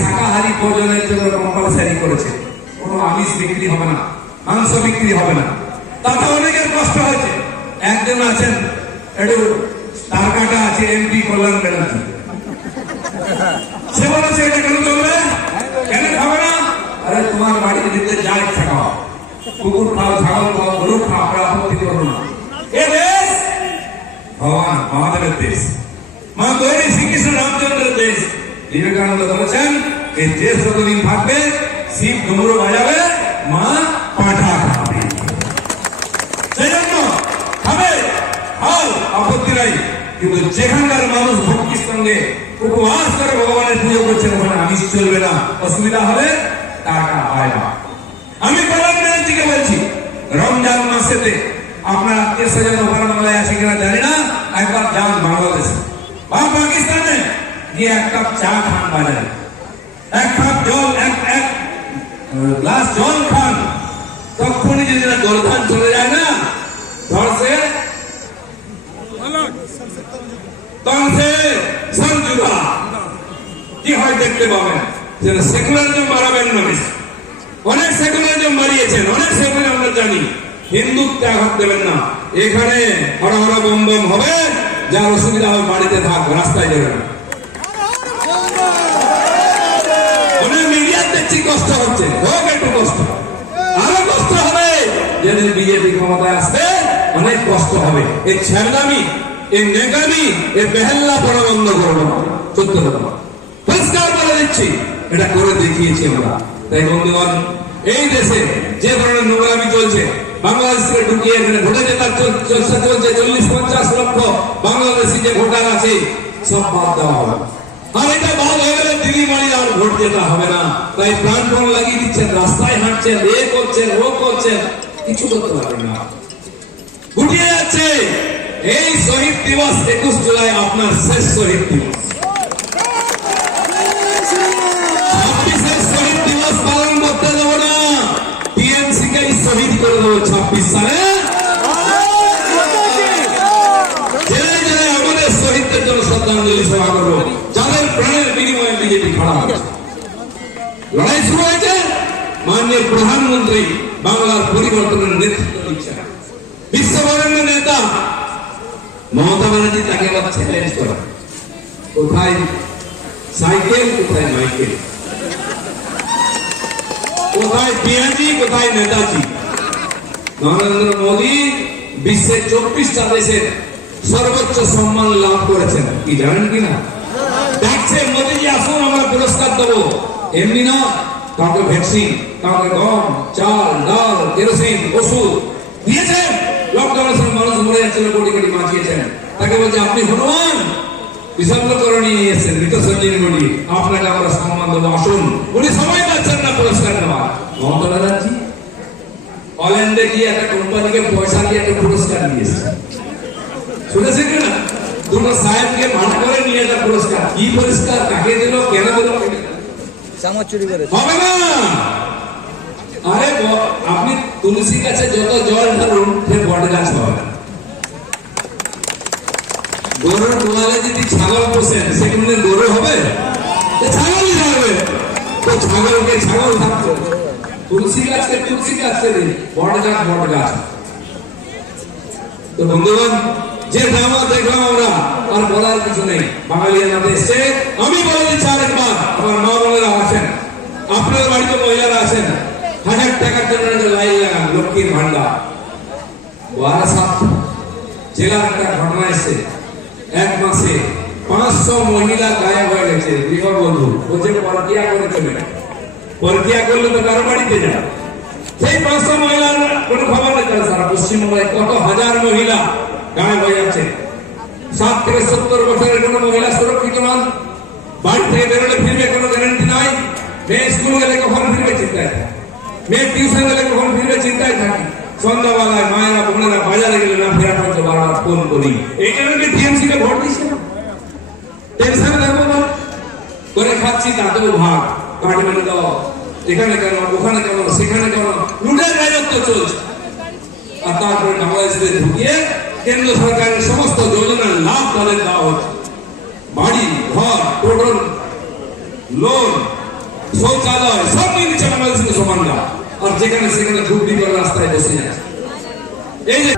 শাকাহারি ভোজনের জন্য কম্পালসারি করেছে। কোনো আমিষ বিক্রি হবে না, মাংস বিক্রি হবে না। তাতে অনেকের কষ্ট হয়েছে। একজন আছেন, একটু তার কাটা আছে এমপি কল্যাণ ব্যানার্জি। এটা কেন চলবে? কেন খাবে না? আরে, তোমার দিতে যা ইচ্ছা খাও। কুকুর খাও, ছাগল খাও খাও, আমরা আপত্তি করব না। এ দেশ! ভগবান দেশ। মা তৈরি শ্রীকৃষ্ণ রামচন্দ্রের দেশ। বিবেকানন্দ বলেছেন, এই দেশ যতদিন থাকবে, শিব ডুমুরো বাজাবে মা পাঠা খাবে সেই জন্য খাবে খাও আপত্তি নাই কিন্তু যেখানকার মানুষ ভক্তির সঙ্গে উপবাস করে পুজো করছেন ওখানে আমিষ চলবে না। অসুবিধা হবে টাকা হয় না। আমি বলছি, রমজান মাসেতে বাংলায় আছে কিনা জানি না, একবার যান বাংলাদেশে। বা পাকিস্তানে গিয়ে এক কাপ চা খান বাজারে। এক কাপ জল, এক এক গ্লাস জল খান। তখনই যদি না গর্ধান চলে যায় না ধরছে তখন সে সংযুগা কি হয় দেখতে পাবেন। যেন সেকুলারিজম বাড়াবেন অনেক সেকুলারিজম বাড়িয়েছেন, অনেক সেকুলার আমরা জানি। হিন্দুত্বে আঘাত দেবেন না। এখানে বম বম হবে, যার অসুবিধা হবে বাড়িতে থাক, রাস্তায় যাবে না অনেক দেখছি কষ্ট হচ্ছে, হোক একটু কষ্ট। আরও কষ্ট হবে, যেদিন বিজেপি ক্ষমতায় আসবে, অনেক কষ্ট হবে। এই ছ্যামলামি এই নেগামি এই বেহেল্লা পড়া বন্ধ করব কথা। পরিষ্কার বলে দিচ্ছি। এটা করে দেখিয়েছি আমরা। তাই বন্ধুগণ, এই দেশে যে ধরনের নোংরামি চলছে, বাংলাদেশকে ঢুকিয়ে এখানে ভোটে জেতার চলছে চল্লিশ, পঞ্চাশ লক্ষ বাংলাদেশি যে ভোটার আছে, সব বাদ দেওয়া হবে আর এটা বাদ হয়ে গেলে বাড়ি আর ভোট জেতা হবে না। তাই প্রাণপণ লাগিয়ে দিচ্ছেন, রাস্তায় হাঁটছেন, এ করছেন, ও করছেন, কিছু করতে না। গুটিয়ে যাচ্ছে, এই শহীদ দিবস একুশ জুলাই আপনার শেষ শহীদ দিবস। সালে জেলায় জেলায় আমাদের শহীদদের জন্য শ্রদ্ধাঞ্জলি সভা করব। যাদের প্রাণের বিনিময়ে বিজেপি খাড়া হয়েছে লড়াই শুরু হয়েছে। মাননীয় প্রধানমন্ত্রী বাংলার পরিবর্তনের নেতৃত্ব দিচ্ছেন। বিশ্ববরেণ্য নেতা মমতা ব্যানার্জি তাকে আবার চ্যালেঞ্জ করে। কোথায় সাইকেল, কোথায় মাইকেল? কোথায় পিয়াজি, কোথায় নেতাজি? নরেন্দ্র মোদী বিশ্বের চব্বিশটা দেশের সর্বোচ্চ সম্মান লাভ করেছেন। কি জানেন কিনা দেখছে মোদীজি, আসুন আমরা পুরস্কার দেবো। এমনি না, কাউকে ভ্যাকসিন, কাউকে গম, চাল, ডাল, কেরোসিন, ওষুধ দিয়েছেন। লকডাউনের সময় মানুষ মরে যাচ্ছিল, কোটি কোটি বাঁচিয়েছেন। তাকে বলছে, আপনি হনুমান বিশালকরণী নিয়ে এসেছেন, মৃত সঞ্জীবনী বলি আপনাকে আমরা সম্মান দেবো, আসুন। উনি সময় পাচ্ছেন না পুরস্কার নেওয়ার। মমতা ব্যানার্জি হল্যান্ডে গিয়ে একটা কোম্পানিকে পয়সা দিয়ে একটা পুরস্কার নিয়ে এসেছে শুনেছেন কি না? দুটো সাহেবকে মাঠ করে নিয়ে একটা পুরস্কার। কি পুরস্কার? কাকে দিল? কেন দিল? চামচ চুরি করেছে। হবে না! আরে আপনি তুলসী গাছে যত জল ঢালুন সে বট গাছ হবে। না গরুর গোয়ালে যদি ছাগল পোষেন সেখানে গরু হবে? ছাগলই থাকবে তো ছাগলকে ছাগল থাকবে তুলসী গাছকে তুলসী গাছকে দিন বট গাছ বট গাছ। তো বন্ধুগণ, যে ড্রামা দেখলাম আমরা, আর বলার কিছু নেই। বাঙালিয়ানাতে এসছে, আমি বলে দিচ্ছি আরেকবার, আমার মা বোনেরা আছেন আপনার বাড়িতে মহিলারা আছেন, হাজার টাকার জন্য একটা লাইন লাগান, লক্ষ্মীর ভান্ডার বারাসাত জেলার একটা ঘটনা এসছে। এক মাসে পাঁচশো মহিলা গায়েব হয়ে গেছে, গৃহবধূ বলছে পরকিয়া করেছে মেয়ে পরকিয়া করলে তো কারও বাড়িতে যায়। সেই পাঁচশো মহিলার কোনো খবর নেই তাহলে সারা পশ্চিমবঙ্গে কত হাজার মহিলা গায়েব হয়ে যাচ্ছে। ষাট থেকে সত্তর বছরের কোনো মহিলা সুরক্ষিত নন। বাড়ি থেকে বেরোলে ফিরবে কোনো গ্যারান্টি নাই। মেয়ে স্কুল গেলে কখন ফিরবে চিন্তায় থাকে। মেয়ে টিউশন গেলে কখন ফিরবে চিন্তায় থাকি। সন্ধ্যাবেলায় মায়েরা, বোনেরা বাজারে গেলে না, ফেরা পর্যন্ত বারবার ফোন করি? এই জন্য টিএমসি কে ভোট দিচ্ছে না? টেনশনে করে খাচ্ছি তাতেও ভাগ। কাঠ মেরে দাও এখানে কেন ওখানে কেন সেখানে কেন লুটের রাজত্ব চলছে আর তারপরে বাংলাদেশে ঢুকিয়ে কেন্দ্র সরকারের সমস্ত যোজনার লাভ তাদের দেওয়া হচ্ছে বাড়ি ঘর টোটল লোন শৌচালয় সব নিয়ে নিচ্ছে বাংলাদেশের সমানরা আর যেখানে সেখানে ঝুঁকড়ি করে রাস্তায় বসে যাচ্ছে এই যে